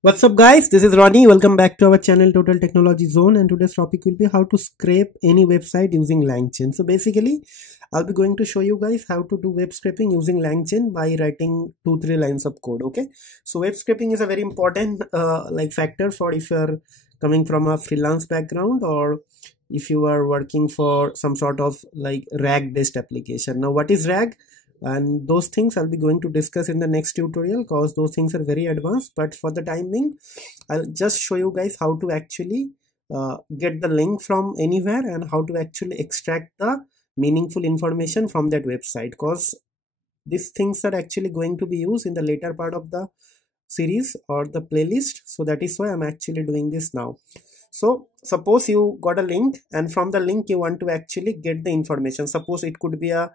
What's up guys, this is Ronnie. Welcome back to our channel Total Technology Zone, and today's topic will be how to scrape any website using Langchain. So basically I'll be going to show you guys how to do web scraping using Langchain by writing 2-3 lines of code. Okay, so web scraping is a very important factor for if you're coming from a freelance background or if you are working for some sort of like RAG based application. Now what is RAG? And those things I'll be going to discuss in the next tutorial because those things are very advanced, but for the time being I'll just show you guys how to actually get the link from anywhere and how to actually extract the meaningful information from that website, because these things are actually going to be used in the later part of the series or the playlist. So that is why I'm actually doing this now. So suppose you got a link, and from the link you want to actually get the information. Suppose it could be a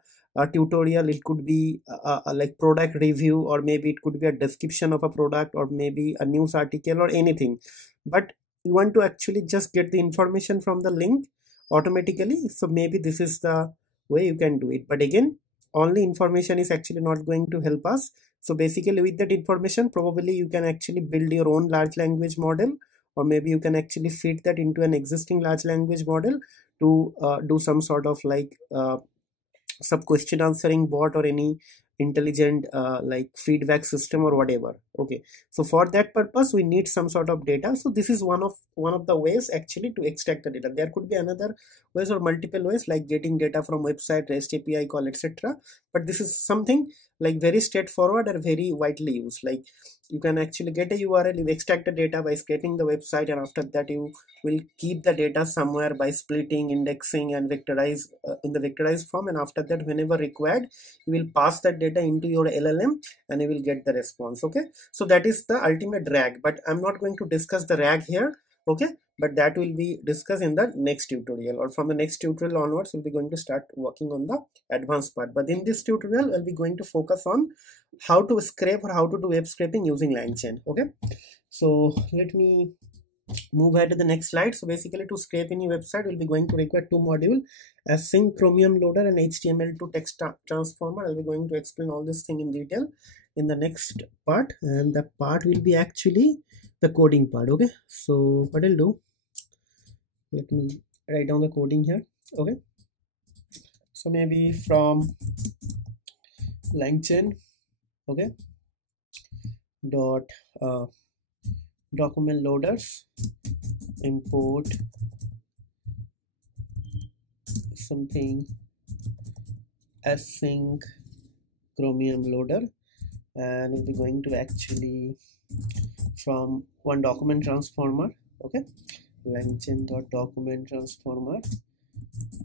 tutorial, it could be a like product review, or maybe it could be a description of a product, or maybe a news article or anything, but you want to actually just get the information from the link automatically. So maybe this is the way you can do it, but again only information is actually not going to help us. So basically with that information probably you can actually build your own large language model, or maybe you can actually feed that into an existing large language model to do some sort of like sub question answering bot or any intelligent like feedback system or whatever. Okay, so for that purpose we need some sort of data. So this is one of the ways actually to extract the data. There could be another ways or multiple ways, like getting data from website, REST API call, etc., but this is something like very straightforward and very widely used. Like you can actually get a URL, you extract the data by scraping the website, and after that you will keep the data somewhere by splitting, indexing, and vectorize in the vectorized form, and after that whenever required you will pass that data into your LLM and you will get the response. Okay, so that is the ultimate RAG, but I'm not going to discuss the RAG here. Okay, but that will be discussed in the next tutorial, or from the next tutorial onwards we'll be going to start working on the advanced part. But in this tutorial we'll be going to focus on how to scrape or how to do web scraping using Langchain. Okay, so let me move ahead to the next slide. So basically to scrape any website we'll be going to require two modules, AsyncChromiumLoader and HTML to text transformer. I'll be going to explain all this thing in detail in the next part, and the part will be actually the coding part. Okay, so what I'll do, let me write down the coding here. Okay, so maybe from Langchain, okay, dot document loaders import something async chromium loader, and we'll be going to actually from one document transformer. Okay, Langchain dot document transformer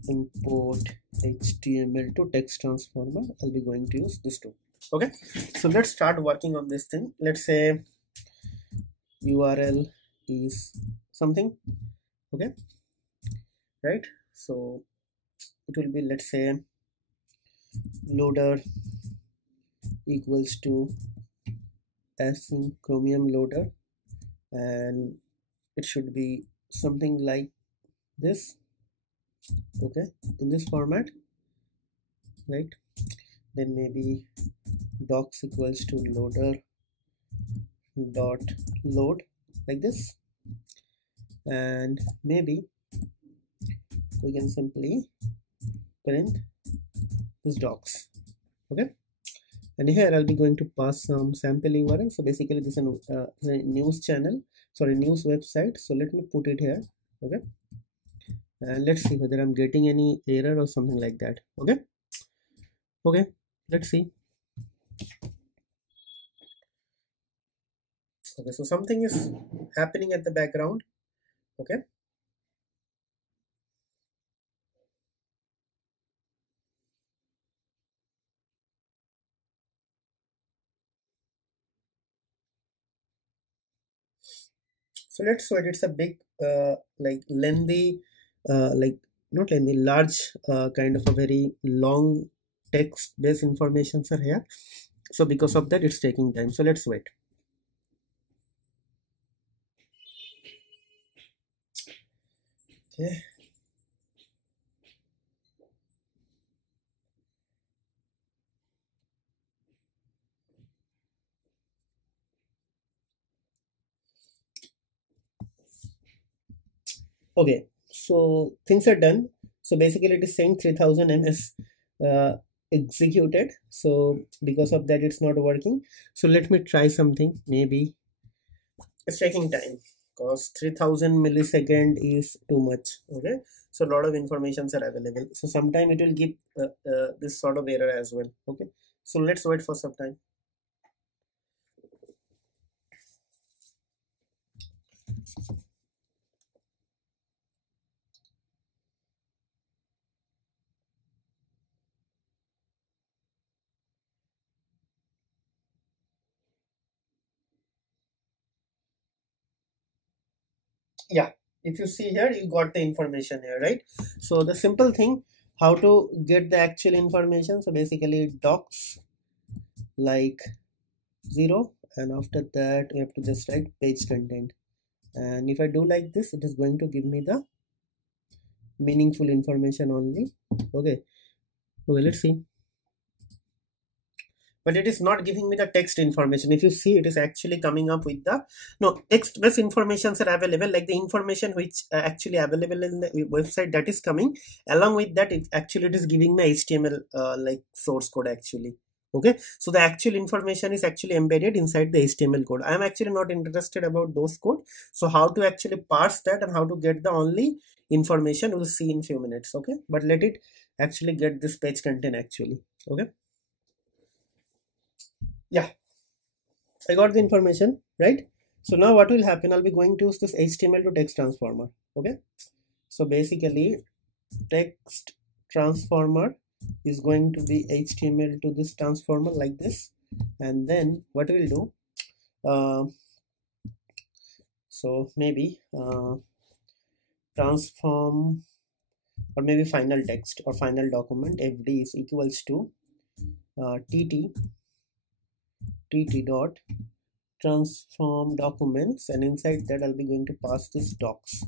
import HTML to text transformer. I'll be going to use this too. Okay, so let's start working on this thing. Let's say URL is something. Okay, right, so it will be, let's say, loader equals to AsyncChromiumLoader, and it should be something like this. Okay, in this format, right? Then maybe docs equals to loader dot load, like this, and maybe we can simply print this docs. Okay, and here I'll be going to pass some sample URL. So basically this is a news channel, sorry, news website. So let me put it here. Okay, and let's see whether I'm getting any error or something like that. Okay, okay, let's see. Okay, so something is happening at the background. Okay, so let's say it's a big like lengthy like not lengthy, large kind of a very long text based informations are here. So because of that it's taking time, so let's wait. Okay, Okay, so things are done. So basically it is saying 3000 ms executed. So because of that it's not working. So let me try something. Maybe it's taking time because 3000 millisecond is too much. Okay, so a lot of informations are available, so sometime it will give this sort of error as well. Okay, so let's wait for some time. Yeah, if you see here, you got the information here, right? So the simple thing, how to get the actual information. So basically docs like 0, and after that you have to just write page content, and if I do like this, it is going to give me the meaningful information only. Okay, okay, let's see. But it is not giving me the text information. If you see, it is actually coming up with the no text based informations are available, like the information which actually available in the website, that is coming. Along with that, it is giving me HTML like source code actually. Okay, so the actual information is actually embedded inside the HTML code. I am actually not interested about those code. So how to actually parse that and how to get the only information, we'll see in few minutes. Okay, but let it actually get this page content actually. Okay, yeah, I got the information, right? So now what will happen, I'll be going to use this HTML to text transformer. Okay, so basically text transformer is going to be HTML to this transformer like this, and then what we'll do, uh, so maybe transform, or maybe final text or final document fd is equals to tt dot transform documents, and inside that I'll be going to pass this docs.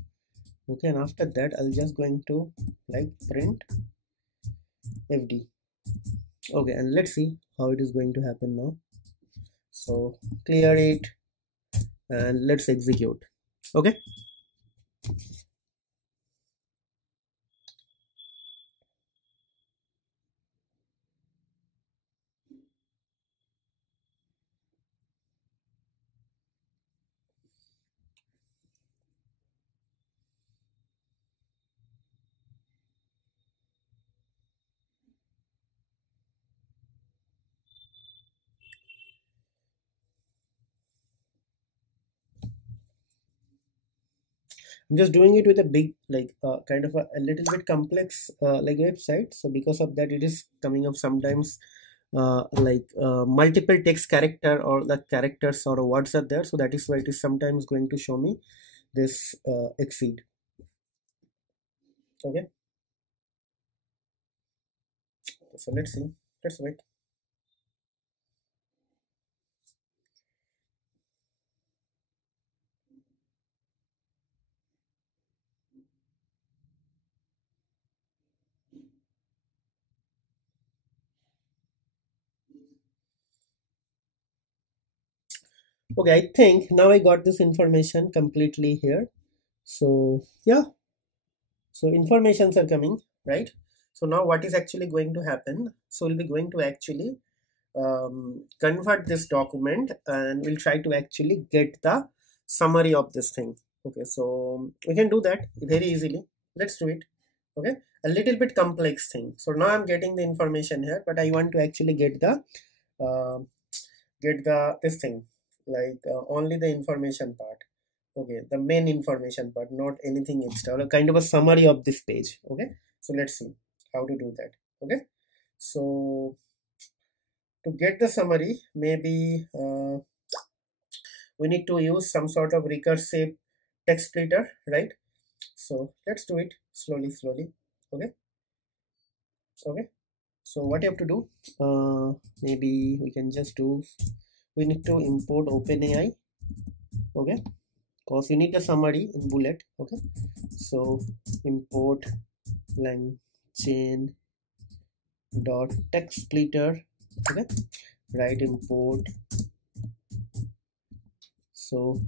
Okay, and after that I'll just going to like print fd. Okay, and let's see how it is going to happen now. So clear it and let's execute. Okay, I'm just doing it with a big like kind of a little bit complex like website. So because of that, it is coming up sometimes multiple text character, or the characters or words are there. So that is why it is sometimes going to show me this exceed. Okay, so let's see. Let's wait. Okay, I think now I got this information completely here. So yeah, so informations are coming, right? So now what is actually going to happen, so we'll be going to actually convert this document, and we'll try to actually get the summary of this thing. Okay, so we can do that very easily. Let's do it. Okay, a little bit complex thing. So now I'm getting the information here, but I want to actually uh, get the this thing, like only the information part. Okay, the main information part, not anything extra, or a kind of a summary of this page. Okay, so let's see how to do that. Okay, so to get the summary, maybe we need to use some sort of recursive text splitter, right? So let's do it slowly. Okay, okay, so what you have to do, maybe we can just do, we need to import OpenAI. Okay, because you need a summary in bullet. Okay, so import Langchain dot text splitter. Okay, right, import. So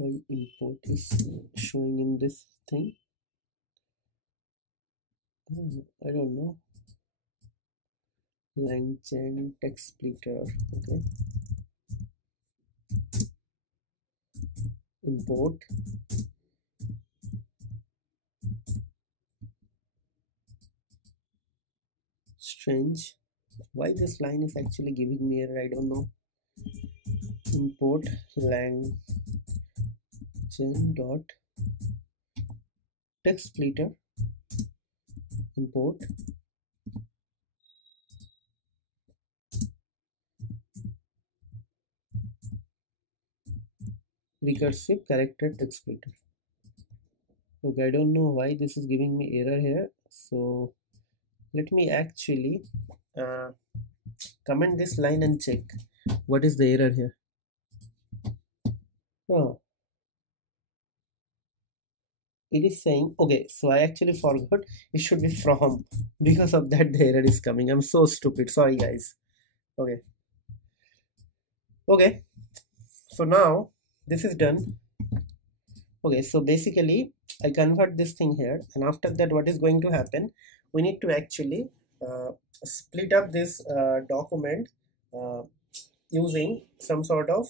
why import is showing in this thing. I don't know. Langchain text splitter. Okay, import. Strange, why this line is actually giving me error, I don't know. Import Langchain dot text splitter, import recursive character text splitter. Okay, I don't know why this is giving me error here, so let me actually comment this line and check what is the error here. Oh, it is saying, okay, so I actually forgot it should be from, because of that the error is coming. I'm so stupid, sorry guys. Okay, so now this is done. Okay, so basically I convert this thing here, and after that what is going to happen, we need to actually split up this document uh, using some sort of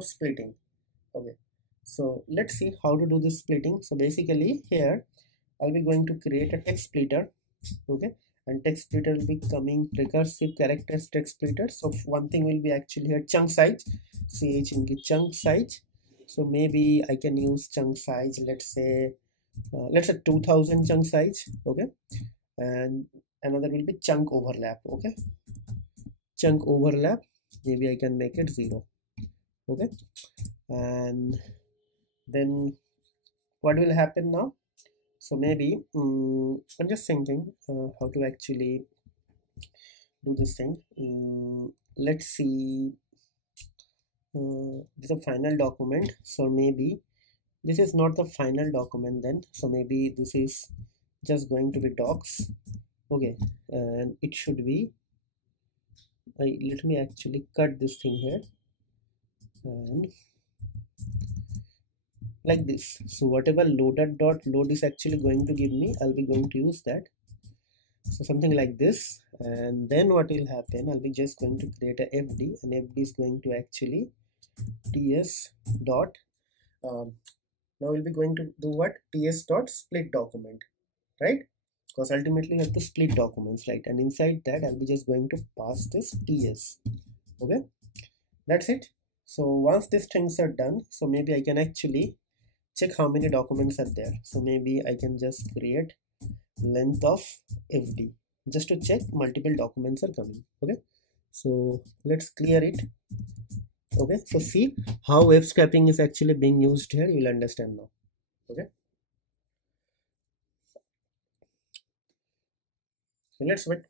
splitting. Okay, so let's see how to do this splitting. So basically here I'll be going to create a text splitter. Okay, and text splitter will be coming recursive characters text splitter. So one thing will be actually here chunk size, ch in the chunk size. So maybe I can use chunk size, let's say 2000 chunk size. Okay, and another will be chunk overlap. Okay, chunk overlap, maybe I can make it 0. Okay, and then what will happen now? So maybe I'm just thinking how to actually do this thing. Let's see, this is a final document, so maybe this is not the final document then, so maybe this is just going to be docs. Okay, and it should be let me actually cut this thing here and like this. So whatever loader.load is actually going to give me, I'll be going to use that. So something like this, and then what will happen, I'll be just going to create a FD, and FD is going to actually ts dot now we'll be going to do what, ts dot split document, right? Because ultimately you have to split documents, right? And inside that I'll be just going to pass this ts. Okay, that's it. So once these things are done, so maybe I can actually check how many documents are there. So maybe I can just create length of fd just to check multiple documents are coming. Okay, so let's clear it. Okay, so see how web scraping is actually being used here, you will understand now. Okay, so let's wait.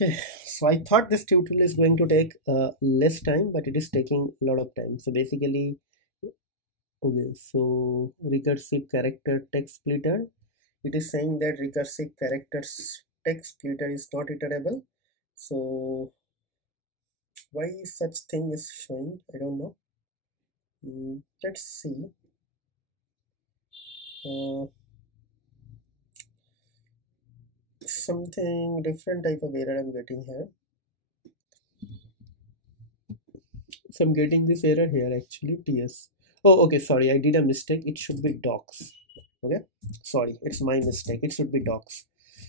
Okay, so I thought this tutorial is going to take less time, but it is taking a lot of time. So basically, okay, so recursive character text splitter, it is saying that recursive characters text splitter is not iterable. So why such thing is showing, I don't know. Let's see. Something different type of error I'm getting here. So I'm getting this error here actually, ts. Oh, okay, sorry, I did a mistake. It should be docs. Okay, sorry, it's my mistake. It should be docs.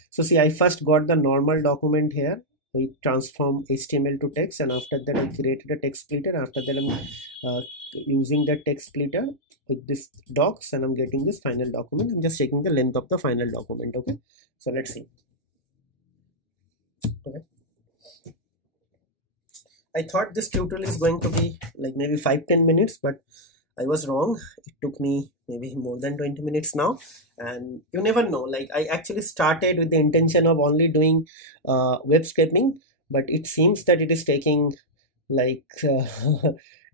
So see, I first got the normal document here. We transform HTML to text, and after that I created a text splitter. After that I'm using the text splitter with this docs, and I'm getting this final document. I'm just checking the length of the final document. Okay, so let's see. Okay, I thought this tutorial is going to be like maybe 5-10 minutes, but I was wrong. It took me maybe more than 20 minutes now. And you never know, like I actually started with the intention of only doing web scraping, but it seems that it is taking like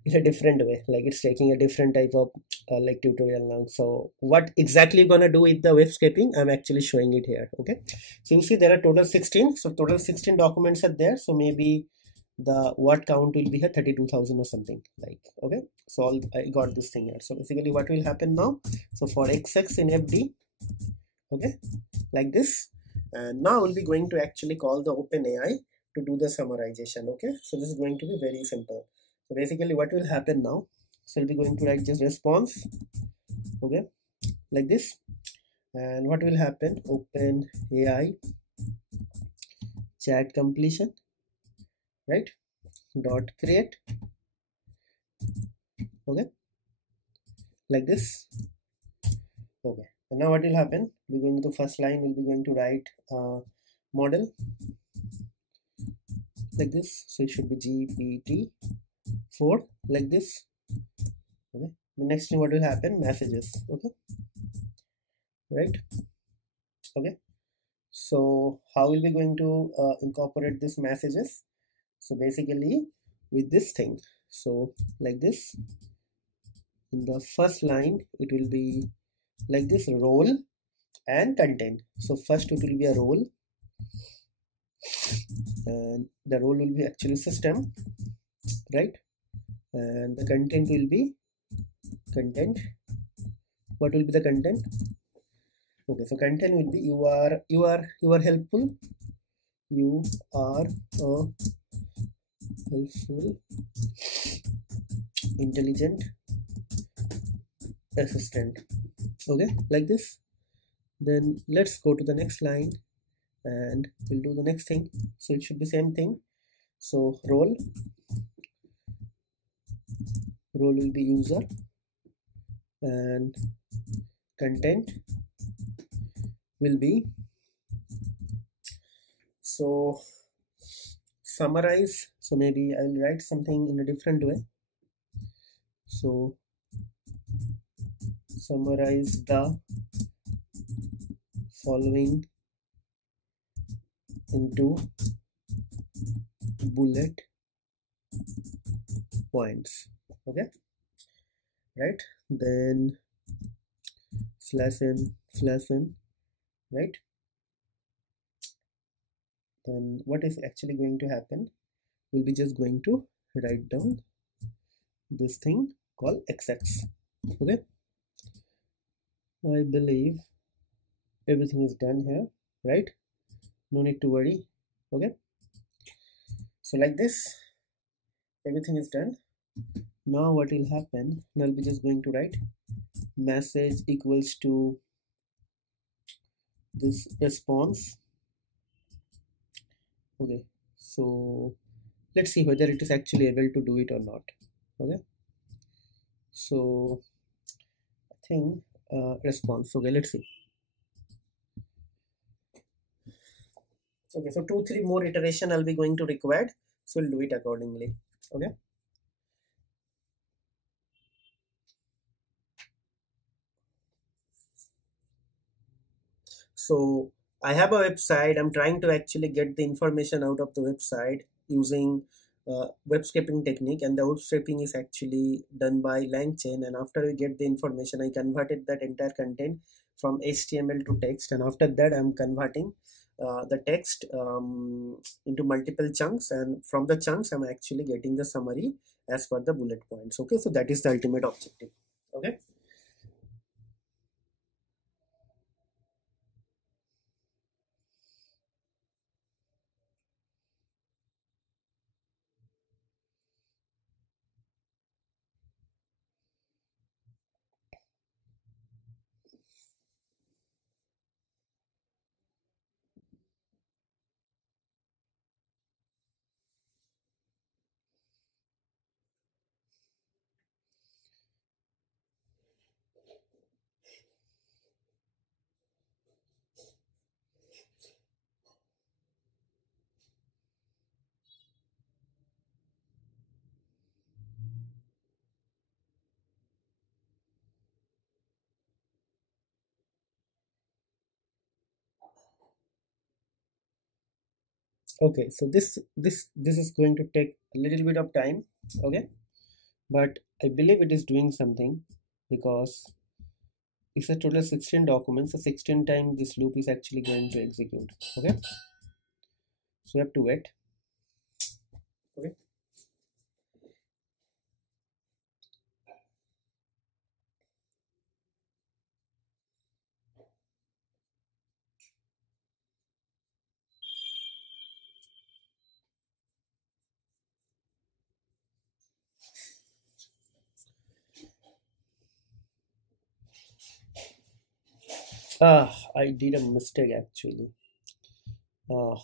in a different way, like it's taking a different type of like tutorial now. So what exactly you're gonna do with the web scraping, I'm actually showing it here. Okay, so you see there are total 16, so total 16 documents are there. So maybe the word count will be here 32,000 or something like. Okay, so I got this thing here. So basically what will happen now, so for xx in fd, okay, like this, and now we'll be going to actually call the OpenAI to do the summarization. Okay, so this is going to be very simple. So basically what will happen now, so we'll be going to write just response, okay, like this, and what will happen, OpenAI chat completion, right, dot create, okay, like this. Okay, and now what will happen, we're going to first line, we'll be going to write model like this, so it should be GPT-4 like this. Okay, the next thing what will happen, messages, okay, right. Okay, so how will we going to incorporate these messages, so basically with this thing, so like this, in the first line it will be like this, role and content. So first it will be a role, and the role will be actually system, right, and the content will be content. What will be the content? Okay, so content will be you are helpful, you are a helpful intelligent assistant. Okay, like this. Then let's go to the next line and we'll do the next thing. So it should be same thing. So role will be user, and content will be, so summarize. So maybe I'll write something in a different way. So summarize the following into bullet points. Okay, right, then slash n, right. Then what is actually going to happen, we'll be just going to write down this thing called xx. Okay, I believe everything is done here, right, no need to worry. Okay, so like this everything is done. Now what will happen, I'll be just going to write message equals to this response. Okay, so let's see whether it is actually able to do it or not. Okay, so I think response. Okay, let's see. Okay, so 2-3 more iteration I'll be going to required, so we'll do it accordingly. Okay, so I have a website. I'm trying to actually get the information out of the website using web scraping technique, and the web scraping is actually done by Langchain. And after we get the information, I converted that entire content from HTML to text, and after that I'm converting the text into multiple chunks, and from the chunks I'm actually getting the summary as per the bullet points. Okay, so that is the ultimate objective. Okay, Okay, so this is going to take a little bit of time. Okay, but I believe it is doing something, because it's a total 16 documents, so 16 times this loop is actually going to execute. Okay, so you have to wait. Okay. I did a mistake actually. uh,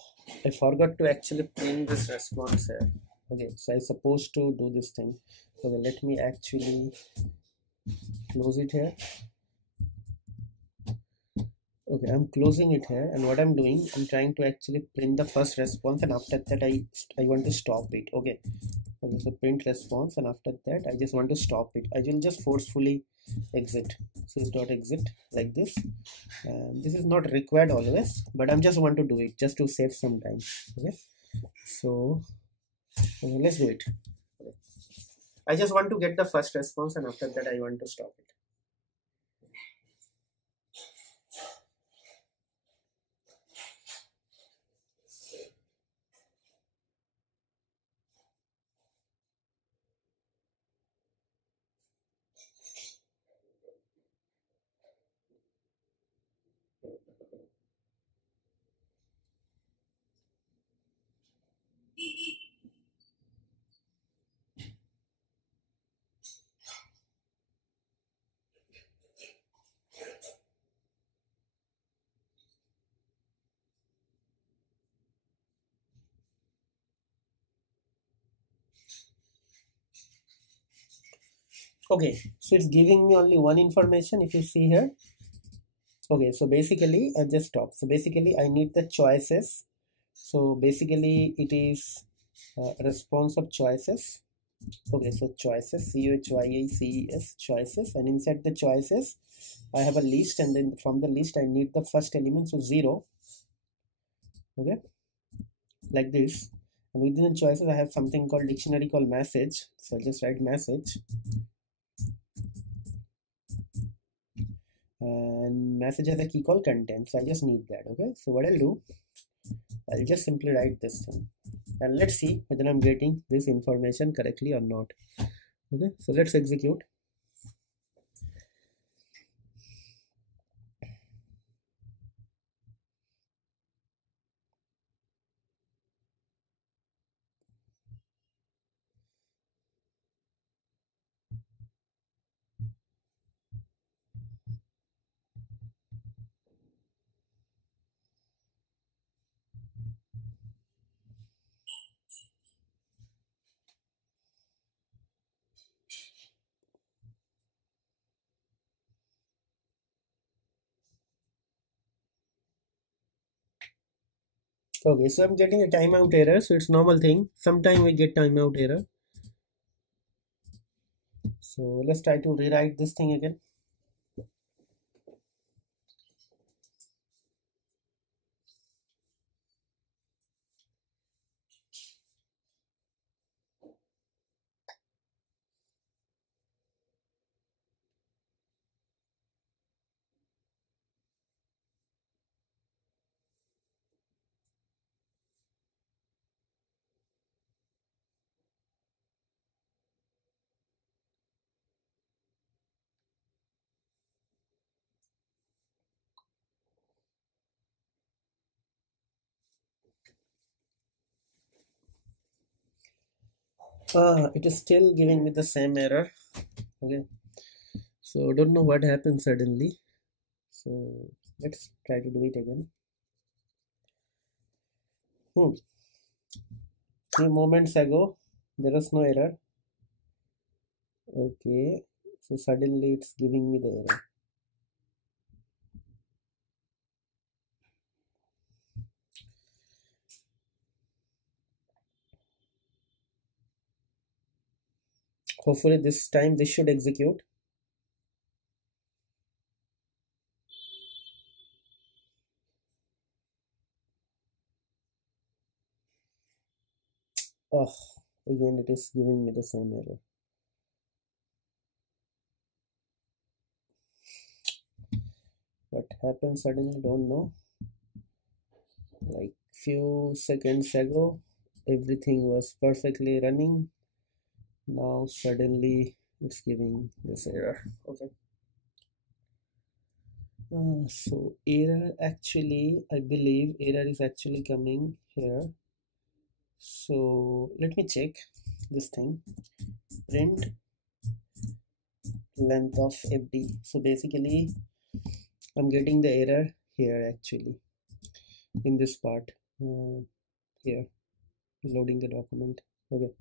I forgot to actually print this response here. Okay, so I supposed to do this thing. Okay, let me actually close it here. Okay, I'm closing it here, and what I'm doing, I'm trying to actually print the first response, and after that I want to stop it. Okay, okay, so print response, and after that I just want to stop it. I will just forcefully exit. So it's dot exit like this, and this is not required always, but I'm just want to do it just to save some time. Okay, so let's do it. I just want to get the first response, and after that I want to stop it. Okay, so it's giving me only one information if you see here. Okay, so basically I just stop. So basically I need the choices. So basically it is response of choices. Okay, so choices, choices, choices, and inside the choices I have a list, and then from the list I need the first element, so 0. Okay, like this. And within the choices I have something called dictionary called message, so I'll just write message, and message has a key called content, so I just need that. Okay, so what I'll do, I'll just simply write this thing, and let's see whether I'm getting this information correctly or not. Okay, so let's execute. Okay, so I'm getting a timeout error, so it's normal thing. Sometime we get timeout error. So let's try to rewrite this thing again. It is still giving me the same error. Okay, so don't know what happened suddenly. So let's try to do it again. Few moments ago there was no error. Okay, so suddenly it's giving me the error. Hopefully this time this should execute. Oh, again it is giving me the same error. What happened suddenly, don't know. Like few seconds ago everything was perfectly running, now suddenly it's giving this error. Okay. So error, actually I believe error is actually coming here. So let me check this thing, print length of fd. So basically I'm getting the error here actually in this part, here loading the document. Okay.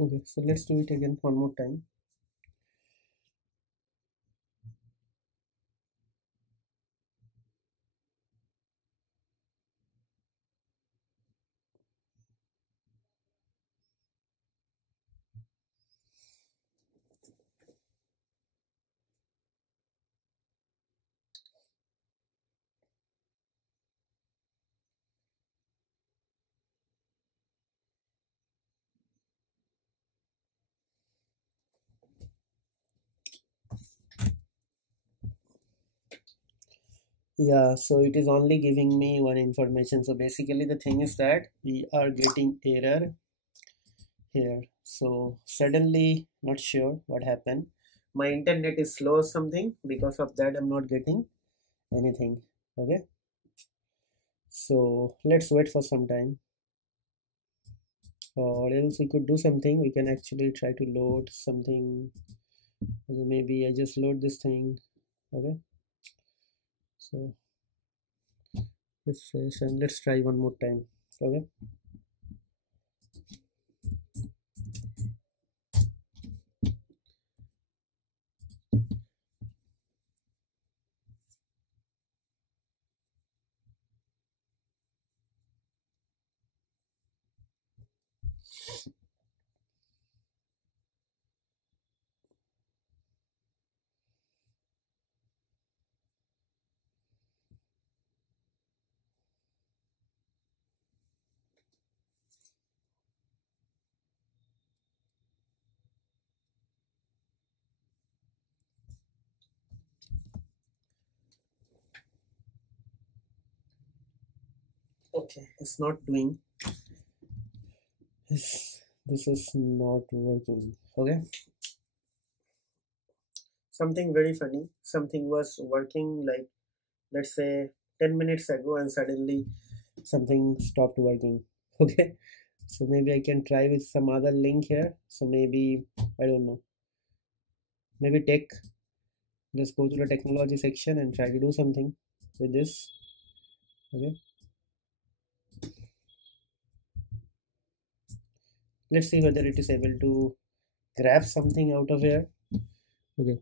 Okay, so let's do it again one more time. Yeah, so it is only giving me one information. So basically the thing is that we are getting error here. So suddenly not sure what happened. My internet is slow or something. Because of that I'm not getting anything. Okay. So let's wait for some time. Or else we could do something. We can actually try to load something. Okay, maybe I just load this thing. Okay. So refresh and let's try one more time. Okay. Okay, it's not doing. This is not working. Okay. Something very funny. Something was working like, let's say 10 minutes ago and suddenly something stopped working. Okay. So maybe I can try with some other link here. So maybe I don't know. Maybe tech. Just go to the technology section and try to do something with this. Okay. Let's see whether it is able to grab something out of here. Okay.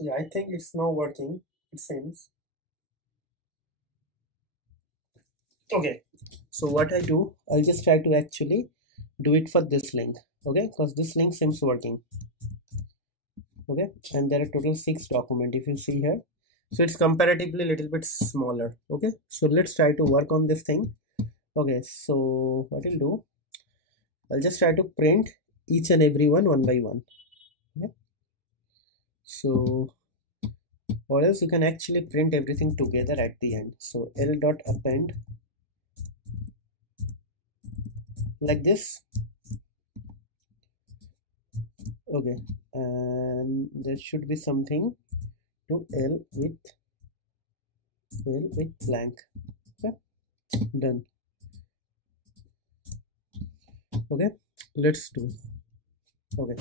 Yeah, I think it's now working. It seems. Okay. So what I do, I'll just try to actually do it for this link. Okay, because this link seems working. Okay, and there are total 6 document if you see here. So it's comparatively a little bit smaller. Okay, so let's try to work on this thing. Okay, so what we'll do, I'll just try to print each and every one by one. Okay. So, or else you can actually print everything together at the end. So L dot append like this. Okay, and there should be something to L with blank. Okay, done. Okay, let's do. Okay,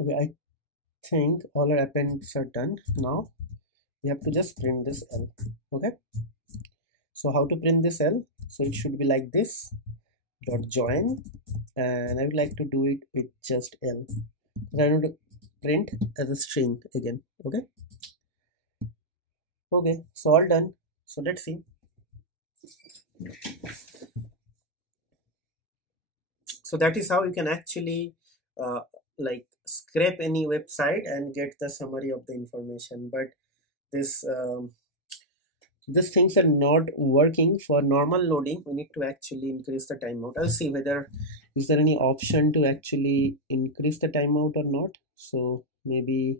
okay. I think all our appends are done. Now we have to just print this L. Okay. So how to print this L? So it should be like this. Dot join, and I would like to do it with just L. I want to print as a string again. Okay. Okay. So all done. So let's see. So that is how you can actually like scrape any website and get the summary of the information. But this these things are not working for normal loading. We need to actually increase the timeout. I'll see whether is there any option to actually increase the timeout or not. So maybe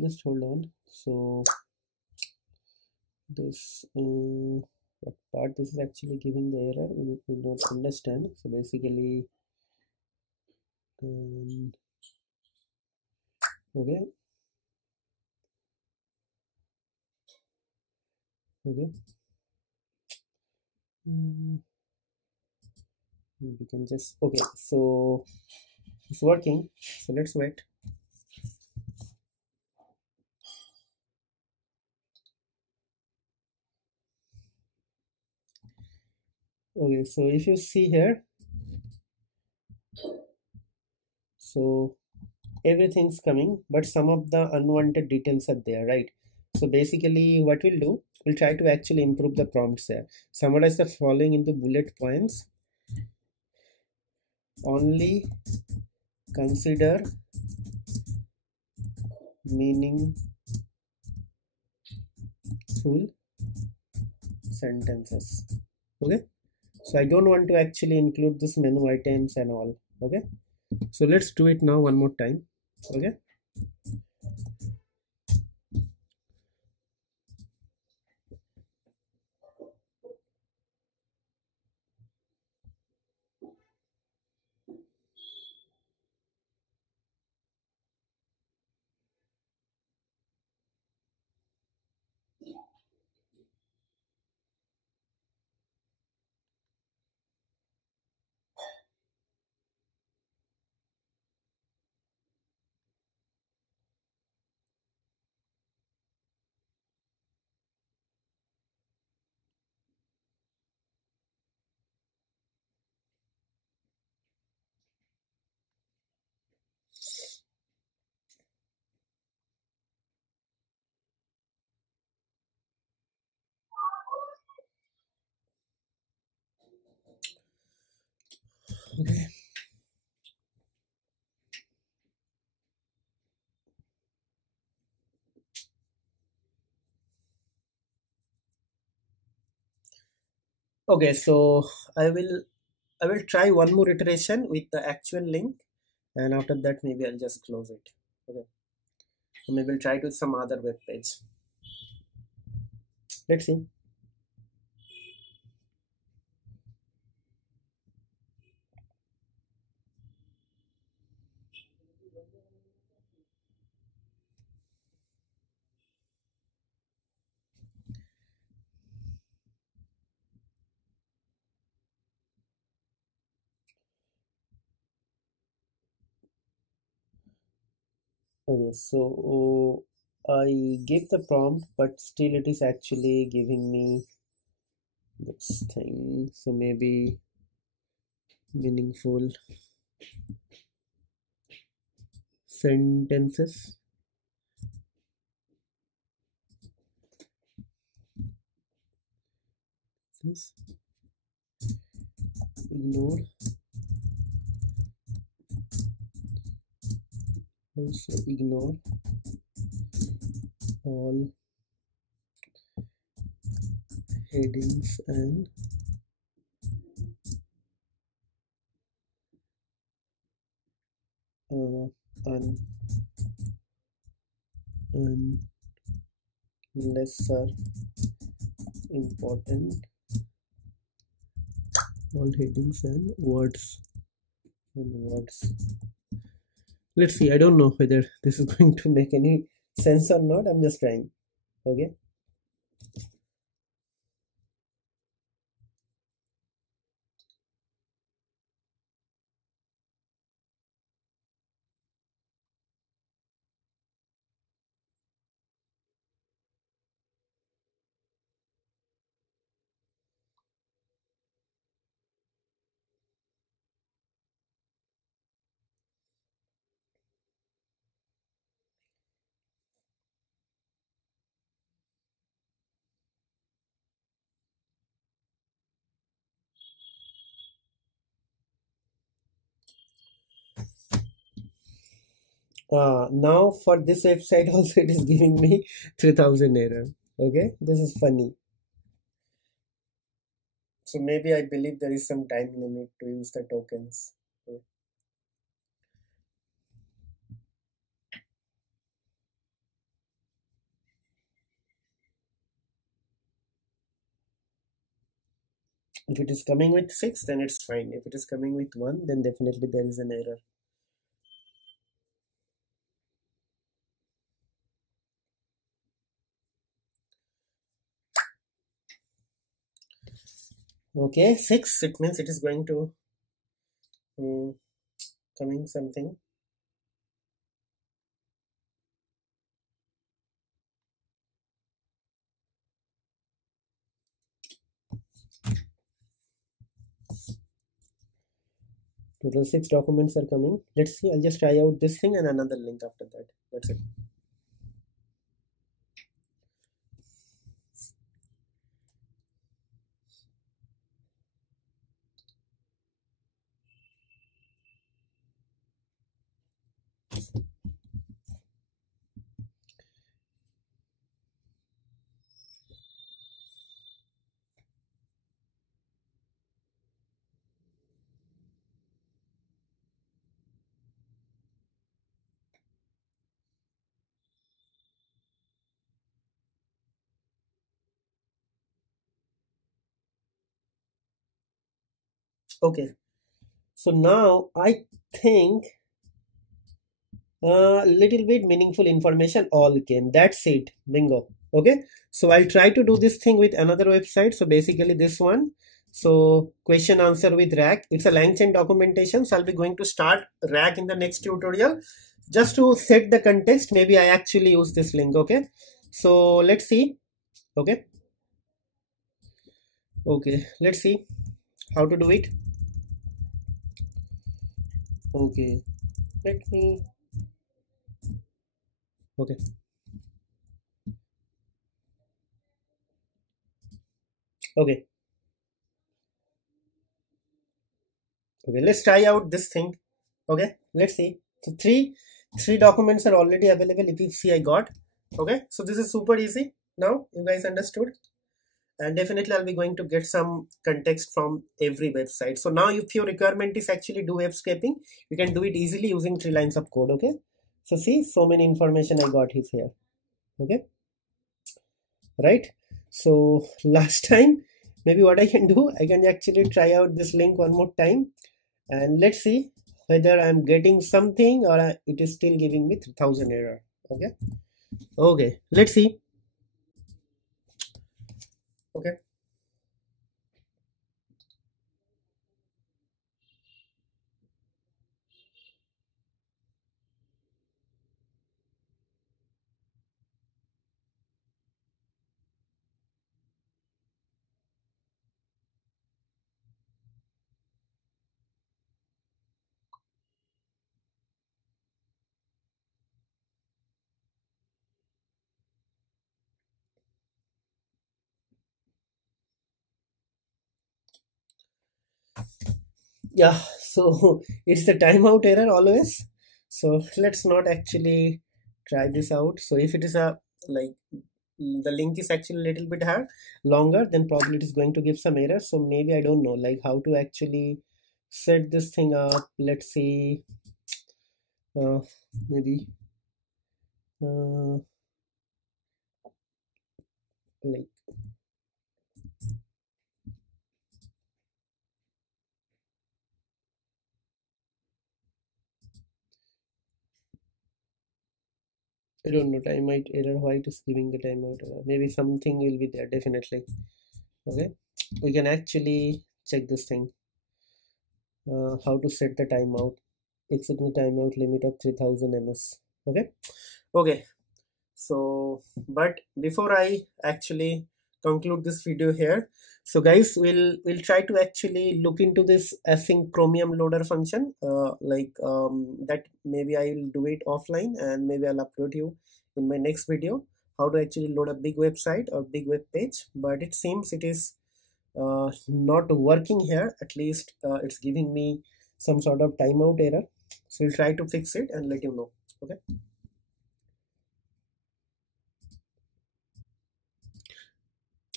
just hold on. So this what part this is actually giving the error we don't understand. So basically okay, okay. Mm, we can just okay, so it's working, so let's wait. Okay, so if you see here, so everything's coming, but some of the unwanted details are there, right? So basically what we'll do, we'll try to actually improve the prompts there. Summarize the following into bullet points. Only consider meaningful sentences. Okay, so I don't want to actually include this menu items and all. Okay, so let's do it now one more time. Okay, okay. Okay, so I will try one more iteration with the actual link, and after that maybe I'll just close it. Okay, so maybe we'll try to some other web page. Let's see. Okay, so I gave the prompt, but still it is actually giving me this thing. So maybe meaningful sentences. This ignore, also ignore all headings and uh, un, lesser important, all headings and words. Let's see. I don't know whether this is going to make any sense or not. I'm just trying. Okay. Now for this website also it is giving me 3000 error. Okay, this is funny. So maybe I believe there is some time limit to use the tokens. Okay. If it is coming with 6, then it's fine. If it is coming with 1, then definitely there is an error. Okay, 6, it means it is going to coming something. Total 6 documents are coming. Let's see. I'll just try out this thing and another link after that. That's it. Okay. So now I think little bit meaningful information all came. That's it. Bingo. Okay. So I'll try to do this thing with another website. So basically this one. So question answer with RAG. It's a Langchain documentation. So I'll be going to start RAG in the next tutorial. Just to set the context, maybe I actually use this link. Okay. So let's see. Okay. Okay. Let's see how to do it. Okay. Let me. Okay. Okay. Okay, let's try out this thing. Okay, let's see. So three documents are already available. If you see, I got. Okay, so this is super easy. Now you guys understood. and definitely I'll be going to get some context from every website. So now if your requirement is actually do web scraping, you can do it easily using 3 lines of code. Okay, so see, so many information I got is here. Okay, right? So last time, maybe what I can do, I can actually try out this link one more time, and let's see whether I'm getting something or it is still giving me 3000 error. Okay, okay, let's see. Okay, yeah, so it's the timeout error always. So let's not actually try this out. So if it is a like the link is actually a little bit hard longer, then probably it is going to give some error. So maybe I don't know like how to actually set this thing up. Let's see, uh, maybe uh, like I don't know, timeout error, why it is giving the timeout error. Maybe something will be there definitely. Okay, we can actually check this thing, how to set the timeout. Exit the timeout limit of 3000 ms. Okay, okay. So but before I actually conclude this video here, so guys, we'll try to actually look into this async chromium loader function, that maybe I will do it offline, and maybe I'll upload you in my next video how to actually load a big website or big web page. But it seems it is not working here. At least it's giving me some sort of timeout error. So we'll try to fix it and let you know. Okay,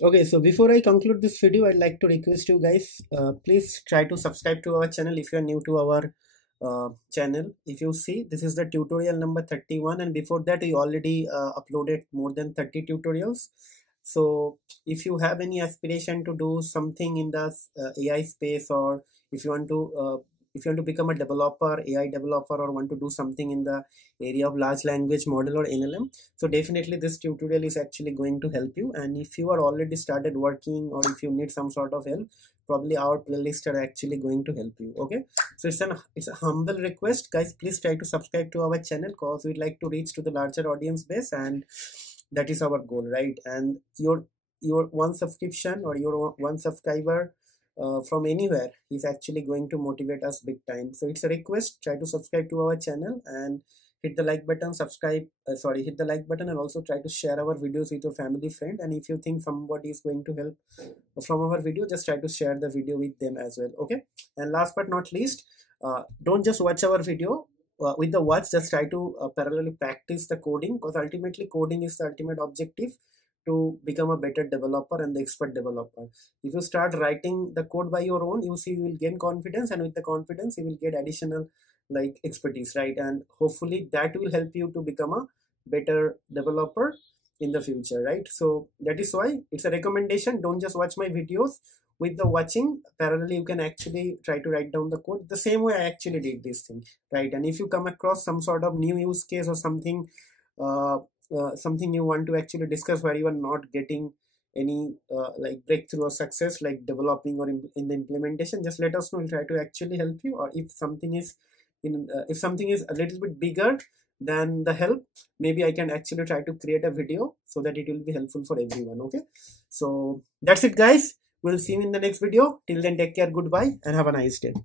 okay. So before I conclude this video, I'd like to request you guys, please try to subscribe to our channel if you're new to our channel. If you see, this is the tutorial number 31, and before that we already uploaded more than 30 tutorials. So if you have any aspiration to do something in the AI space, or if you want to become a developer, AI developer, or want to do something in the area of large language model or LLM, so definitely this tutorial is actually going to help you. And if you are already started working, or if you need some sort of help, probably our playlist are actually going to help you. Okay, so it's a humble request, guys, please try to subscribe to our channel, because we'd like to reach to the larger audience base, and that is our goal, right? And your one subscription or your one subscriber from anywhere is actually going to motivate us big time. So it's a request, try to subscribe to our channel and hit the like button, hit the like button, and also try to share our videos with your family friend. And if you think somebody is going to help from our video, just try to share the video with them as well. Okay, and last but not least, don't just watch our video. With the watch, just try to parallelly practice the coding, because ultimately coding is the ultimate objective to become a better developer and the expert developer. If you start writing the code by your own, you see you will gain confidence, and with the confidence you will get additional like expertise, right? And hopefully that will help you to become a better developer in the future, right? So that is why it's a recommendation. Don't just watch my videos. With the watching, parallelly you can actually try to write down the code the same way I actually did this thing, right? And if you come across some sort of new use case or something, something you want to actually discuss where you are not getting any like breakthrough or success, like developing or in the implementation, just let us know. We'll try to actually help you. Or if something is if something is a little bit bigger than the help, maybe I can actually try to create a video so that it will be helpful for everyone. Okay, so that's it, guys. We'll see you in the next video. Till then, take care, goodbye, and have a nice day.